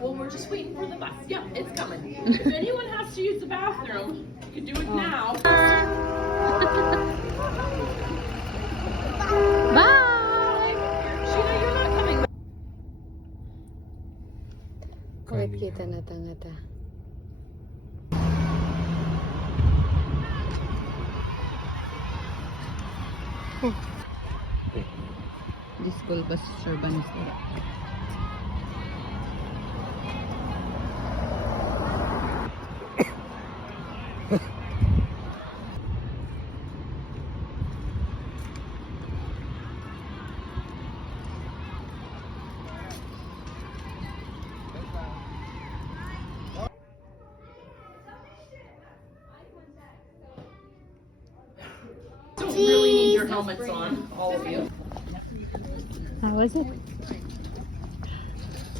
Well, we're just waiting for the bus. Yeah, it's coming. If anyone has to use the bathroom, you can do it now. Bye! Sheena, you're not coming back. Bakit kita ngata-ngata? Di school bus servants nila. Don't really need your helmets on, all of you. How was it?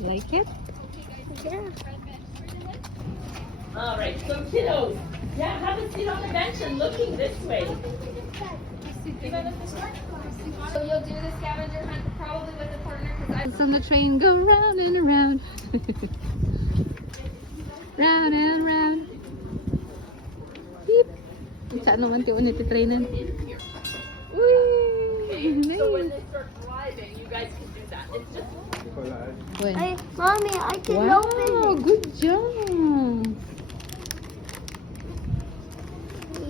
Like it? All right, so kiddos, yeah, have a seat on the bench and looking this way. So you'll do the scavenger hunt probably with a partner because It's on the train, go round and around. Round and round. Beep. Saan naman tiyo nito trainan? Okay, so when Nice. they start driving, you guys can do that. It's just When? Mommy, I can open Wow, good job. it.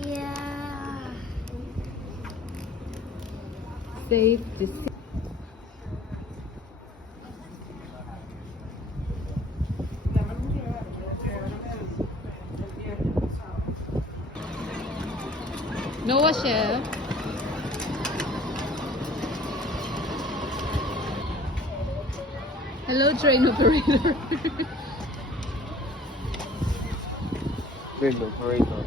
Yeah. Safe to see. Noah Chef. Hello, train operator. Train operator.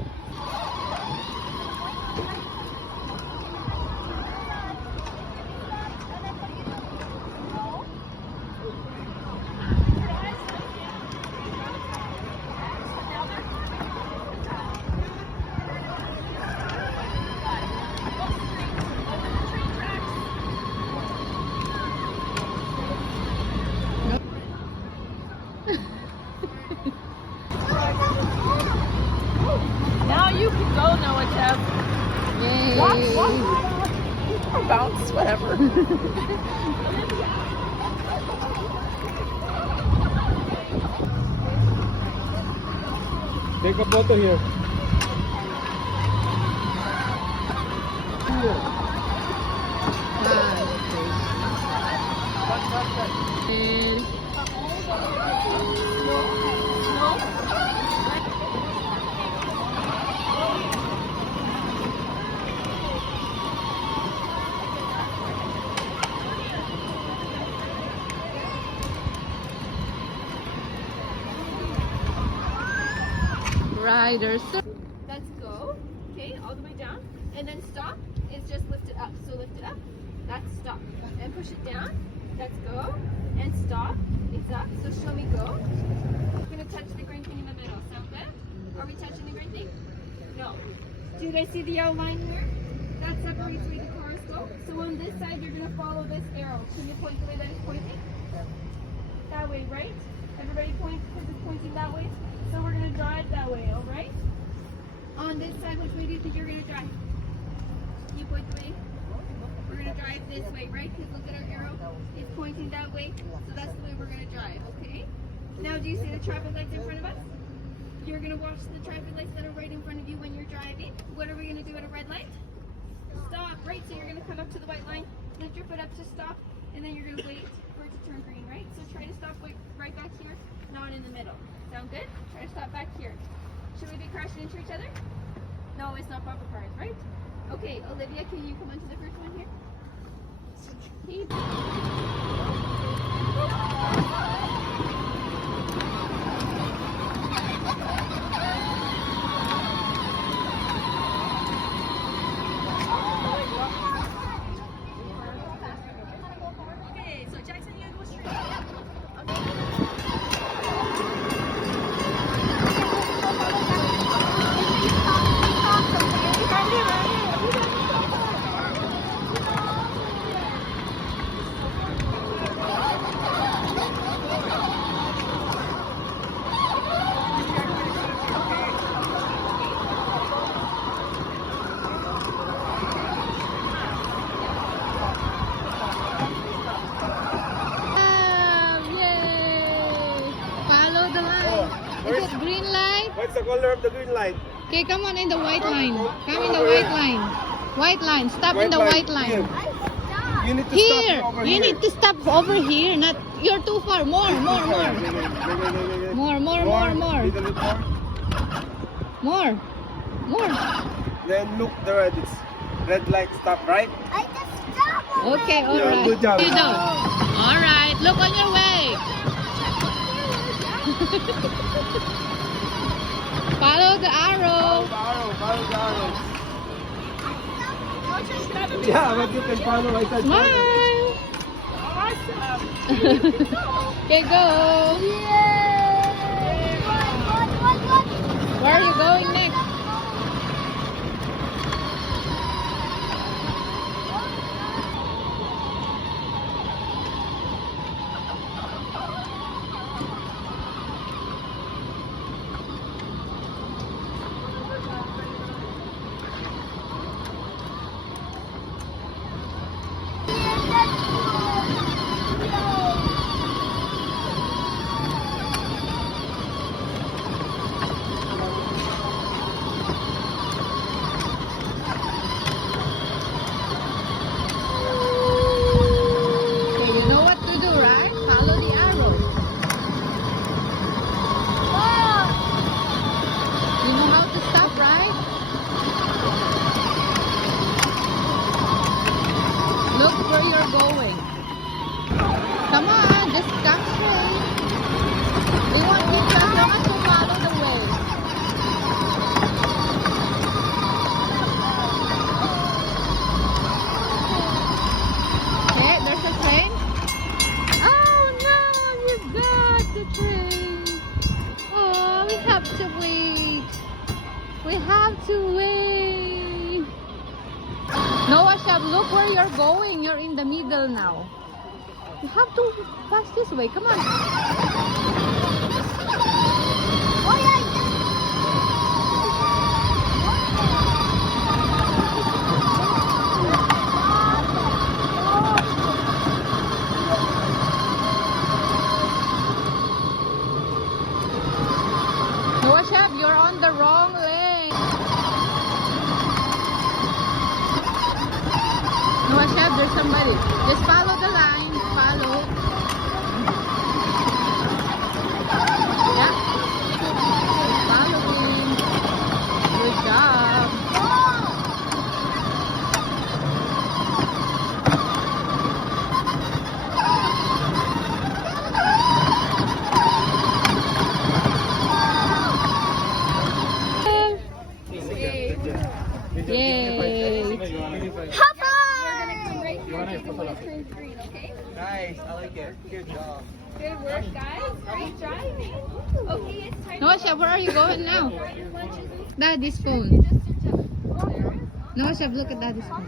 now you can go, Noah Jeff. Yay. Or bounce, whatever. Take a photo here. Riders. let's go. Okay, all the way down. And then stop is just lift it up. So lift it up. That's stop. And push it down. That's go. And stop. It's up. So show me go. We're gonna touch the green thing in the middle. Sound good? Are we touching the green thing? No. Do you guys see the yellow line here? That separates where the cars go. So on this side, you're gonna follow this arrow. Can you point the way that it's pointing? That way, right? Everybody point because it's pointing that way. So we're gonna drive that way, all right? On this side, which way do you think you're gonna drive? You point the way. We're gonna drive this way, right? Because look at our arrow. It's pointing that way. So that's the way we're gonna drive, okay? Now, do you see the traffic lights in front of us? You're gonna watch the traffic lights that are right in front of you when you're driving. What are we gonna do at a red light? Stop, right? So you're gonna come up to the white line, lift your foot up to stop, and then you're gonna wait for it to turn green, right? So try to stop right back here, not in the middle. Sound good? Try to stop back here. Should we be crashing into each other? No, it's not bumper cars, right? Okay, Olivia, can you come onto the first one here? Okay, so Jackson, you gotta go straight. What's the color of the green light? Okay, come on in the white line. Come in the white line. White line. Stop in the white line. You need to Here. stop over You here. need to stop over here. Not. You're too far. More. More. More. More. More. More. More. Little bit more. More. More. Then look the red. It's red light stop, right? I just stopped. Okay. All Yeah, right. good job. You don't. All right. Look on your way. Follow the arrow. Follow the arrow. Yeah, but you can follow right at Smile. Awesome. Okay, go. Yay! What? Where are you going next? Okay, you know what to do, right? Follow the arrow. You know how to stop, right? Look where you're going. Come on, just come straight. They won't give you as long as you follow the way. Okay, there's a train. Oh no, you got the train. Oh, we have to wait. We have to wait. Noah Shab, look where you're going. You're in the middle now. You have to pass this way. Come on. Oh yeah. Noah Shab, you're on the wrong lane. Noah Shab, there's somebody. Just follow the line. Follow. Yeah. Following. Good job. Yay. High Nice, I like it. Good job. Good work, guys. Great driving. Okay, it's time Noah Shab, where are you going now? to your lunches. Daddy's phone. Just your Noah Shab, look at Daddy's phone.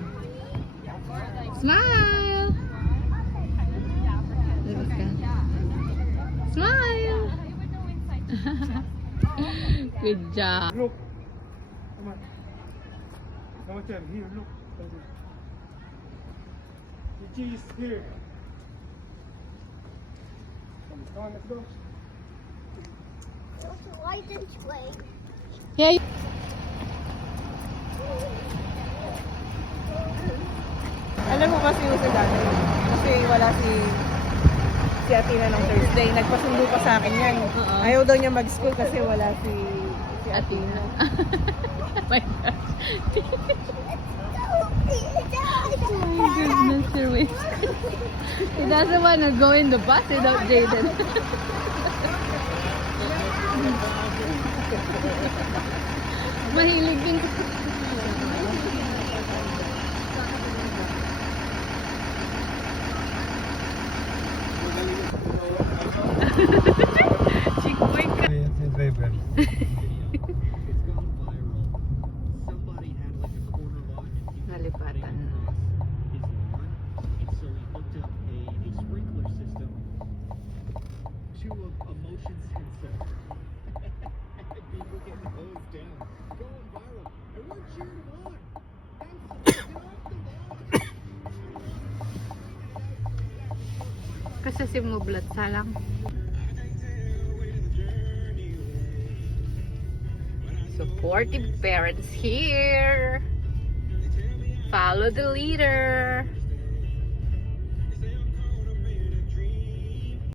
Smile. Look at that. Smile. Good job. Look. Come on. Come on, Tim. Here, look. The G is here. Come on, let's go. Why didn't you wait? Yeah. Alam mo kasi yung sa dati, kasi wala si Athena nung Thursday. Nagpasundo pa sa akin yan. Ayaw daw niya mag-school kasi wala si Athena. My gosh. Oh my goodness, you're wasted. He doesn't want to go in the bus without Jaden. Mahilig din. Chikboy ka. Nalipatan. Kasi si Mublat salang. Supportive parents here. Follow the leader.